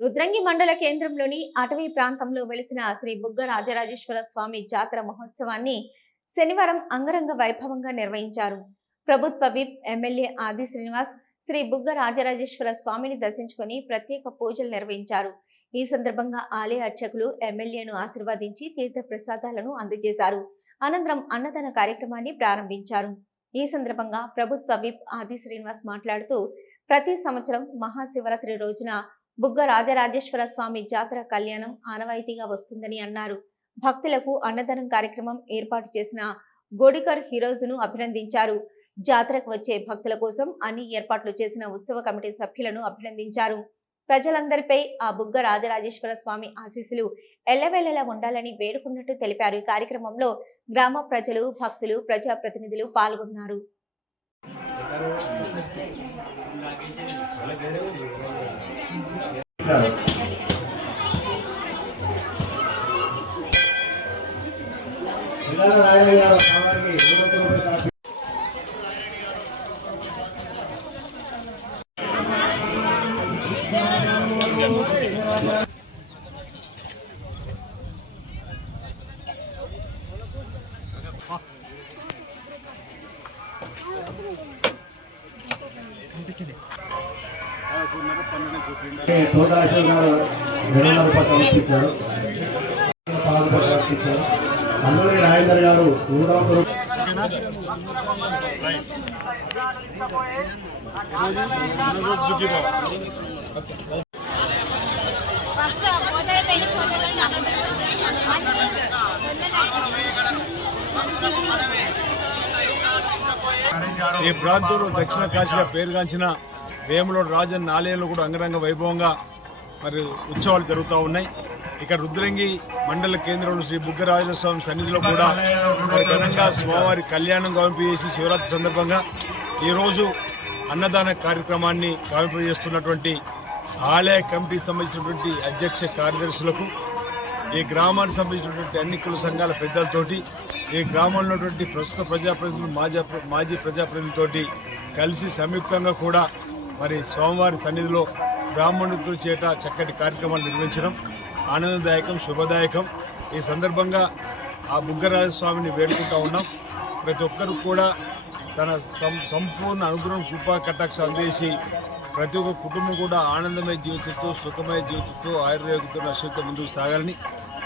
రుద్రంగి మండల కేంద్రంలోని అటవీ ప్రాంతంలో వెలిసిన శ్రీ బుగ్గ రాజరాజేశ్వర స్వామి జాతర మహోత్సవాన్ని శనివారం అంగరంగ వైభవంగా నిర్వహించారు. ప్రభుత్వ విప్ ఎమ్మెల్యే ఆది శ్రీనివాస్ శ్రీ బుగ్గ రాజరాజేశ్వర స్వామిని దర్శించుకుని ప్రత్యేక పూజలు నిర్వహించారు. ఈ సందర్భంగా ఆలయ అర్చకులు ఎమ్మెల్యేను ఆశీర్వదించి తీర్థ ప్రసాదాలను అందజేశారు. అనంతరం అన్నదాన కార్యక్రమాన్ని ప్రారంభించారు. ఈ సందర్భంగా ప్రభుత్వ విప్ ఆది శ్రీనివాస్ మాట్లాడుతూ ప్రతి సంవత్సరం మహాశివరాత్రి రోజున బుగ్గ రాజరాజేశ్వర స్వామి జాతర కళ్యాణం ఆనవాయితీగా వస్తుందని అన్నారు. భక్తులకు అన్నదానం కార్యక్రమం ఏర్పాటు చేసిన గోడికర్ హీరోజును అభినందించారు. జాతరకు వచ్చే భక్తుల కోసం అన్ని ఏర్పాట్లు చేసిన ఉత్సవ కమిటీ సభ్యులను అభినందించారు. ప్రజలందరిపై ఆ బుగ్గ రాజరాజేశ్వర స్వామి ఆశీస్సులు ఎల్లవేళలా ఉండాలని వేడుకున్నట్టు తెలిపారు. ఈ కార్యక్రమంలో గ్రామ ప్రజలు, భక్తులు, ప్రజాప్రతినిధులు పాల్గొన్నారు. తోటాశ్వర్ గారు 200 రూపాయలు సమర్పించారు. అల్లూరి రాజేందర్ గారు 100 రూపాయలు. ఈ ప్రాంతంలో దక్షిణ కాశీగా పేరుగాంచిన వేములవాడ రాజన్న ఆలయంలో కూడా అంగరంగ వైభవంగా మరి ఉత్సవాలు జరుగుతూ ఉన్నాయి. ఇక్కడ రుద్రంగి మండల కేంద్రంలో శ్రీ బుగ్గ రాజరాజేశ్వర స్వామి సన్నిధిలో కూడా మరి ఘనంగా స్వామివారి కళ్యాణం గావింపజేసి శివరాత్రి సందర్భంగా ఈరోజు అన్నదాన కార్యక్రమాన్ని గావింపజేస్తున్నటువంటి ఆలయ కమిటీకి సంబంధించినటువంటి అధ్యక్ష కార్యదర్శులకు, ఈ గ్రామానికి సంబంధించినటువంటి అన్ని కుల సంఘాల పెద్దలతోటి, ఈ గ్రామంలో ఉన్నటువంటి ప్రస్తుత ప్రజాప్రతినిధులు, మాజీ ప్రజాప్రతినిధులతోటి కలిసి సంయుక్తంగా కూడా మరి స్వామివారి సన్నిధిలో బ్రాహ్మణుల చేత చక్కటి కార్యక్రమాలు నిర్వహించడం ఆనందదాయకం, శుభదాయకం. ఈ సందర్భంగా ఆ బుగ్గరాజస్వామిని వేడుకుంటూ ఉన్నాం. ప్రతి ఒక్కరు కూడా తన సంపూర్ణ అనుగ్రహం, కృపా కటాక్ష అందేసి ప్రతి ఒక్క కుటుంబం కూడా ఆనందమయ జీవితంతో, సుఖమయ జీవితంతో, ఆయుర్వేదంతో నష్టంతో ముందుకు సాగాలని,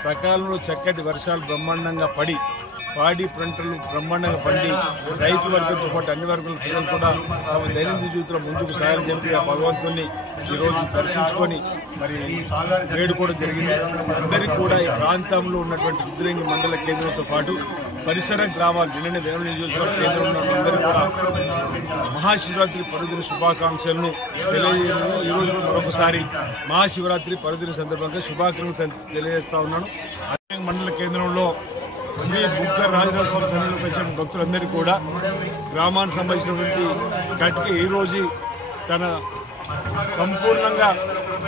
సకాలంలో చక్కటి వర్షాలు బ్రహ్మాండంగా పడి పాడి పంటలు బ్రహ్మాండంగా పండి రైతు వర్గంతో పాటు అన్ని వర్గాల ప్రజలు కూడా తమ దైనందిన జీవితంలో ముందుకు సాగాలని చెప్పి ఆ భగవంతుని ఈరోజు దర్శించుకొని మరి వేడుకోవడం జరిగింది. అందరికీ కూడా ఈ ప్రాంతంలో ఉన్నటువంటి రుద్రంగి మండల కేంద్రంతో పాటు పరిసర గ్రామాలు, నిన్ననే వేముల నియోజకవర్గ కేంద్రంలో ఉన్న అందరికీ కూడా మహాశివరాత్రి పర్వదిన శుభాకాంక్షలను తెలియజేయడం. ఈరోజు మరొకసారి మహాశివరాత్రి పర్వదిన సందర్భంగా శుభాకాంక్షలు తెలియజేస్తా ఉన్నాను. మండల కేంద్రంలో శ్రీ బుగ్గ రాజరాజేశ్వర సన్నిధిలోకి వచ్చిన భక్తులందరికీ కూడా గ్రామానికి సంబంధించినటువంటి కట్కి ఈరోజు తన సంపూర్ణంగా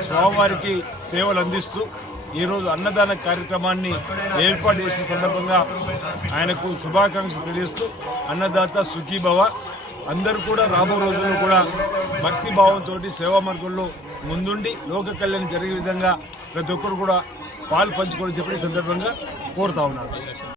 స్వామివారికి సేవలు అందిస్తూ ఈరోజు అన్నదాన కార్యక్రమాన్ని ఏర్పాటు చేసిన సందర్భంగా ఆయనకు శుభాకాంక్షలు తెలియజేస్తూ అన్నదాత సుఖీభవ, అందరూ కూడా రాబో రోజుల్లో కూడా భక్తి భావంతో సేవా మార్గంలో ముందుండి లోక కళ్యాణం జరిగే విధంగా ప్రతి ఒక్కరు కూడా పాలు పంచుకోవాలని చెప్పి సందర్భంగా కోరుతా ఉన్నారు.